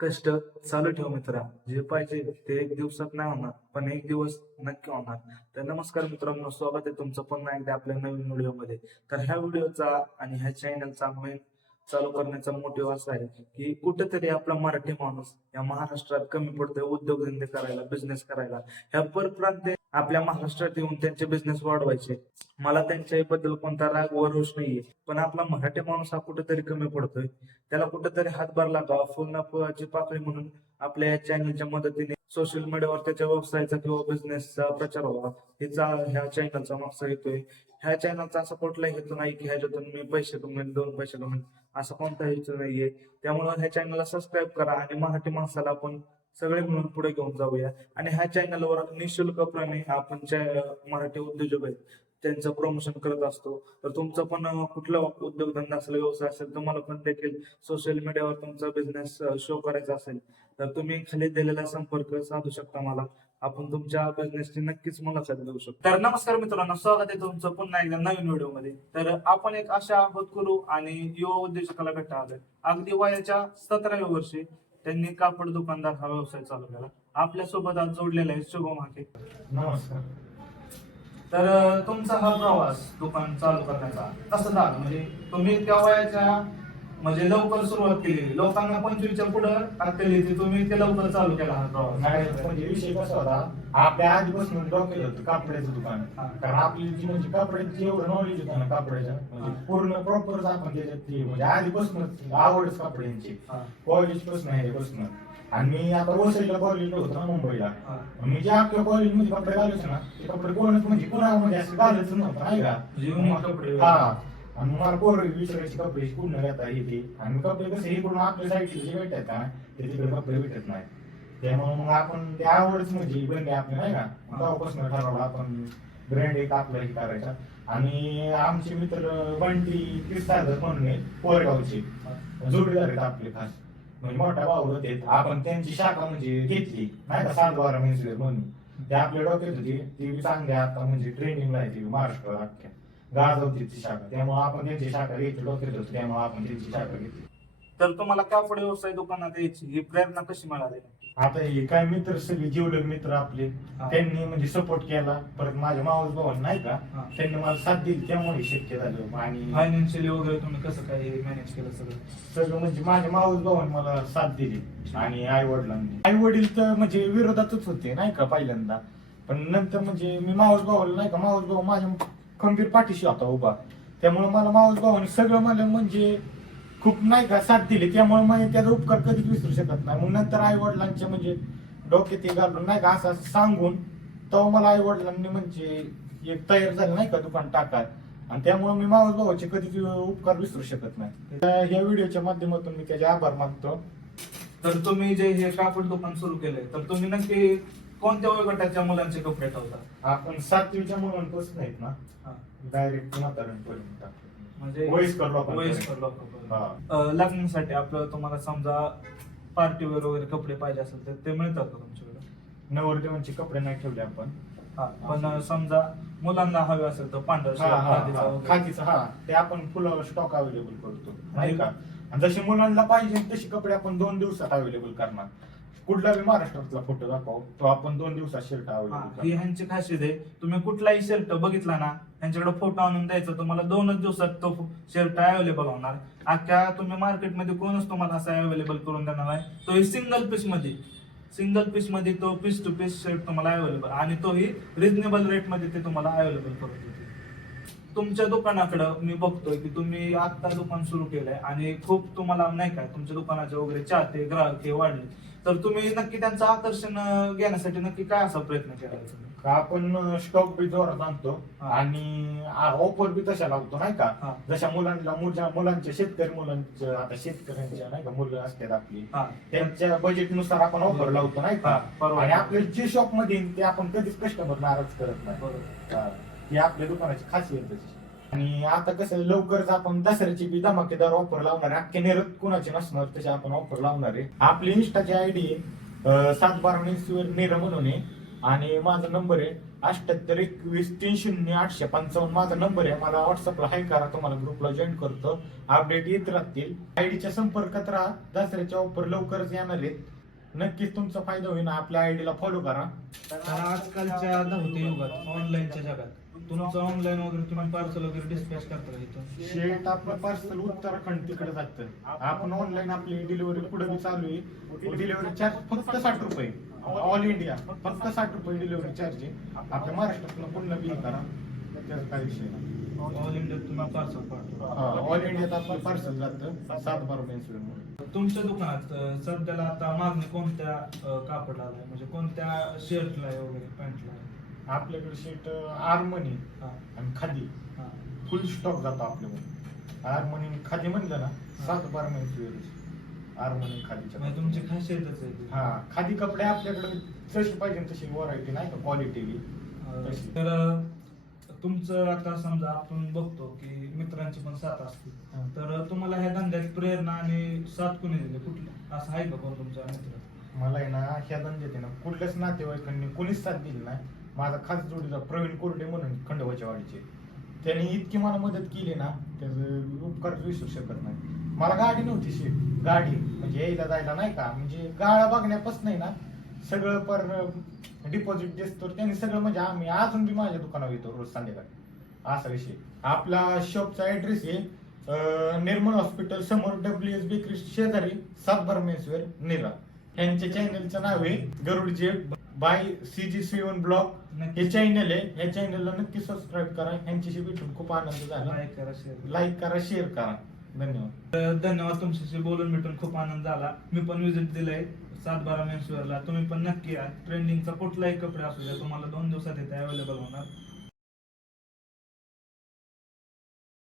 कष्ट चालू ठेव मित्रा. जे पाहिजे ते एक दिवसात नाही होणार, पण एक दिवस नक्की होणार. तर नमस्कार मित्रांनो, स्वागत आहे तुमचं पुन्हा एकदा आपल्या नवीन व्हिडिओमध्ये. तर ह्या व्हिडिओचा आणि ह्या चॅनलचा मेन चालू करण्याचा मोटिव्ह असा आहे की कुठेतरी आपला मराठी माणूस या महाराष्ट्रात कमी पडतोय उद्योगधंदे करायला, बिझनेस करायला. ह्या परप्रांत आपल्या महाराष्ट्रात येऊन त्यांचे बिझनेस वाढवायचे. मला त्यांच्याबद्दल कोणता राग व रोष नाहीये, पण आपला मराठी माणूस हा कुठेतरी कमी पडतोय. त्याला कुठेतरी हातभार लागावा, फुल ना फुलाची पाकळी म्हणून आपल्या या चॅनलच्या मदतीने सोशल मीडियावर त्याच्या व्यवसायाचा किंवा बिझनेसचा प्रचार व्हावा, हिचा ह्या चॅनलचा मागचा येतोय. ह्या चॅनलचा असा कुठलाही हेतू नाही की ह्याच्यातून मी पैसे कमवेन, दोन पैसे कमवेन, असा कोणताही हेतू नाहीये. त्यामुळे ह्या चॅनलला सबस्क्राईब करा आणि मराठी माणसाला आपण सगळे मिळून पुढे घेऊन जाऊया. आणि ह्या चॅनलवर निशुल्कपणे आपण मराठी उद्योजक आहेत त्यांचं प्रमोशन करत असतो. तर तुमचं पण कुठला उद्योगधंदा असेल, व्यवसाय असेल, तुम्हाला पण देखील सोशल मीडियावर तुमचा बिझनेस शो करायचा असेल तर तुम्ही खाली दिलेला संपर्क साधू शकता मला. आपण तुमच्या बिझनेसची नक्कीच मुलाखत घेऊ शकतो. तर नमस्कार मित्रांनो, स्वागत आहे तुमचं पुन्हा एकदा नवीन व्हिडिओमध्ये. तर आपण एक अशा होतकरू आणि युवा उद्योजकाला भेटा आलोय. अगदी वयाच्या 17व्या वर्षी त्यांनी कापड दुकानदार हा व्यवसाय चालू केला. आपल्यासोबत आज जोडलेला आहे शुभम हाके. नमस्कार. तर तुमचा हा प्रवास दुकान चालू करण्याचा कसं झाला? म्हणजे तुम्ही इतक्या वयाच्या म्हणजे लवकर सुरुवात केली, लोकांना 25च्या पुढं टाकलेली ती, तुम्ही इतक्या लवकर चालू केला हा प्रवास. नाही म्हणजे विषय कसा होता, आपल्या आधीपासून डोक्यात होतं कापडाचं दुकान. हा. कारण आपली जी म्हणजे कपड्याची एवढं नॉलेज होतं ना कापडाच्या, म्हणजे पूर्ण प्रॉपर आपण त्याच्यात ते म्हणजे आधीपासूनच आवडच कपड्यांची, हा. कॉलेज पासून ह्याच्यापासून. आणि मी आता वसईला कॉलेजला होतो ना मुंबईला. हा. मी जे आपल्या कॉलेजमध्ये कपडे घालायचे ना, ते कपडे कोणच म्हणजे कोणामध्ये असं घालायचं नव्हतं नाही का. युनिक कपडे. हा. आणि मला पोरं विचारायचे कपडे कुठून घेता येते, आणि कपडे कसे इकडून आपल्या साईडचे जे भेटतात का ते तिकडे कपडे भेटत नाही. त्यामुळे मग आपण ते आवडच म्हणजे बनले आपले नाही का, तेव्हापासून ठरवलं आपण ब्रँड एक आपला हे करायचा. आणि आमचे मित्र बंटी तीर्थागर म्हणून आहे, पोरगावचे जोडीदार आहेत आपले खास, म्हणजे मोठा भाऊ होते. आपण त्यांची शाखा म्हणजे घेतली नाही का, 7-12 मेन्सवेअर म्हणून. ते आपल्या डोक्यात होती, ती बी चांगल्या आता म्हणजे ट्रेनिंगला आहे ती महाराष्ट्रात अख्ख्या गाजवते ती शाखा. त्यामुळे आपण त्यांची शाखा घेतली, डोक्यात होती त्यामुळे आपण त्यांची शाखा घेतली. तर तुम्हाला कापड व्यवसाय दुकानात यायची ही प्रेरणा कशी मिळाली? आता हे काय मित्र सगळे जीवलग मित्र आपले, हा. त्यांनी म्हणजे सपोर्ट केला. परत माझ्या मावस भाऊ नाही का, हा. त्यांनी मला साथ दिली, त्यामुळे शक्य झालं. आणि फायनान्शियली वगैरे तुम्ही कसं काय मॅनेज केलं सगळं? सगळं म्हणजे माझ्या मावस भावाने मला साथ दिली. आणि आई वडील तर म्हणजे विरोधातच होते नाही का पहिल्यांदा, पण नंतर म्हणजे मी मावस भावाला नाही का, मावस भाऊ माझ्या खंबीर पाठीशी होता उभा. त्यामुळे मला मावस भावाने सगळं मला म्हणजे खूप नाही का साथ दिली. त्यामुळे मग त्याचा उपकार कधीच विसरू शकत नाही. मग नंतर आई वडिलांच्या म्हणजे डोक्यात ते घालून नाही का असं सांगून, तेव्हा मला आई वडिलांनी म्हणजे एक तयार झालं नाही का दुकान टाकाय. आणि त्यामुळे मी मावस भावाचे कधीच उपकार विसरू शकत नाही. ह्या व्हिडिओच्या माध्यमातून मी त्याचे आभार मानतो. तर तुम्ही जे हे कापड दुकान सुरू केलंय, तर तुम्ही नक्की कोणत्या वयोगटाच्या मुलांचे कपडे ठेवता? आपण 7वीच्या मुलांपासून आहेत ना, हा. डायरेक्ट म्हाताऱ्यांपर्यंत म्हणजे वयस्कर लोकांपर्यंत. वयस्कर लोकांपर्यंत. हा. लग्नासाठी आपलं तुम्हाला समजा पार्टीवेअर वगैरे कपडे पाहिजे असेल तर ते मिळतात का तुमच्याकडे? नवरदेवांचे कपडे नाही ठेवले आपण. हा. पण समजा मुलांना हवे असेल तर पांढरा शर्ट, हळदीचा वगैरे. खाकीचं हा, ते आपण फुल स्टॉक अवेलेबल करतो नाही का. आणि जसे मुलांना पाहिजे तसे कपडे आपण 2 दिवसात अवेलेबल करणार. कुठला बी महाराष्ट्रातला फोटो दाखव, तो आपण 2 दिवसात शर्ट हा, अवेलेबल ही ह्यांची खासियत आहे. तुम्ही कुठलाही शर्ट बघितला ना, त्यांच्याकडे फोटो आणून द्यायचा, तुम्हाला 2च दिवसात तो शर्ट अवेलेबल होणार. अख्ख्या तुम्ही मार्केटमध्ये कोणच तुम्हाला असा अवेलेबल करून देणार नाही. तो सिंगल पीस मध्ये तो पीस टू पीस शर्ट तुम्हाला अवेलेबल, आणि तोही रिजनेबल रेट मध्ये ते तुम्हाला अवेलेबल करून देते. तुमच्या दुकानाकडं मी बघतोय की तुम्ही आता दुकान सुरू केलंय आणि खूप तुम्हाला नाही का तुमच्या दुकानाचे वगैरे चाहते ग्राहक हे वाढले. तर तुम्ही नक्की त्यांचं आकर्षण घेण्यासाठी नक्की काय असा प्रयत्न केला तुम्ही? आपण स्टॉक बी जोरात आणतो. हा. आणि ऑफर बी तशा लावतो नाही हा. का. जशा मुलांच्या शेतकरी मुलांच्या, आता शेतकऱ्यांच्या नाही का मुलं असतात आपली, हा. त्यांच्या बजेट नुसार आपण ऑफर लावतो नाही हा, का. बरोबर. आणि आपले जे शॉप मध्ये येईल ते आपण कधीच कस्टमर नाराज करत नाही. बरोबर. हा. ही आपल्या दुकानाची खासियत आहे. आणि आता कसं लवकरच आपण दसऱ्याची बी धमाकेदार ऑफर लावणार आहे. अख्खे नेरत कुणाचे नसणार तसे आपण ऑफर लावणार आहे. आपली इंस्टाची आयडी 712 नीर म्हणून आहे, आणि माझा नंबर आहे 7821300855 माझा नंबर आहे. मला व्हॉट्सअपला हाय करा, तुम्हाला ग्रुपला जॉईन करतो. अपडेट येत राहतील. आयडीच्या संपर्कात राहा. दसऱ्याच्या ऑफर लवकरच येणार आहेत. नक्कीच तुमचा फायदा होईल. आपल्या आयडीला फॉलो करा. तर आजकालच्या धावत्या युगात ऑनलाईनच्या जगात तुमचं ऑनलाईन वगैरे तुम्ही पार्सल वगैरे डिस्पॅच करता का इथं? शेट आपलं पार्सल उत्तराखंड तिकडे जातं. आपण ऑनलाईन आपली डिलिव्हरी पुढे बी चालू आहे. डिलिव्हरी चार्ज फक्त 60 रुपये. ऑल इंडिया फक्त 60 रुपये डिलिव्हरी चार्ज आहे. आपल्या महाराष्ट्रातून पुन्हा बी करा, त्याचा काय विषय नाही. ऑल इंडिया तुम्ही पार्सल पाठवा. ऑल इंडियात आपलं पार्सल जातं 7-12 पेन्सिल. तुमच्या दुकानात सध्याला आता मागणी कोणत्या कापडाला आहे, म्हणजे कोणत्या शर्टला आहे वगैरे पॅन्टला आहे? आपल्याकडे शेट आर्मनी हा, आणि खादी हा. फुल स्टॉक जातो आपल्याकडे. आर्मनी आणि खादी म्हणलं ना 7-12 पेन्सिल. आर्मनी खादीच्या म्हणजे तुमची खासियतच आहे ती. हा, खादी कपडे आपल्याकडे जशी पाहिजे तशी व्हरायटी नाही का, क्वालिटी बी तशी. तर तुमचं आता समजा आपण बघतो की मित्रांची पण साथ असते, हा. तर तुम्हाला ह्या धंद्यात प्रेरणा आणि साथ कोणी दिली, कुठली असं आहे का कोण तुमचा मित्र? मला आहे ना ह्या धंद्यात आहे ना कुठल्याच नातेवाईकांनी कोणीच साथ दिली नाही. माझा खास जोडीदार प्रवीण कोरडे म्हणून खंडोबाच्या वाडीचे, त्यांनी इतकी मला मदत केली ना, त्याचं उपकार विसरू शकत नाही. मला गाडी नव्हती शेट, गाडी म्हणजे यायला जायला नाही का, म्हणजे गाळा बघण्यापासून नाही ना सगळं पर डिपॉझिट देतो त्यांनी सगळं. म्हणजे आम्ही अजून बी माझ्या दुकानावर येतो रोज संध्याकाळी, असा विषय. आपला शॉपचा ऍड्रेस आहे निर्मल हॉस्पिटल समोर WS बेकरी शेजारी 7-12 मेन्सवेअर निरा. यांच्या चॅनलचं नाव आहे गरुडचे बाय CG7 ब्लॉग. हे चॅनल आहे. या चॅनलला नक्की सबस्क्राईब करा. यांच्याशी भेटून खूप आनंद झाला. लाईक करा, शेअर. लाईक करा, शेअर करा. धन्यवाद. धन्यवाद. तुमच्याशी बोलून भेटून खूप आनंद झाला. मी पण विजिट दिलंय 7-12 मेन्सवेअरला. तुम्ही पण नक्की या. ट्रेंडिंगचा कुठलाही कपडे असू द्या, तुम्हाला 2 दिवसात इथे अवेलेबल होणार.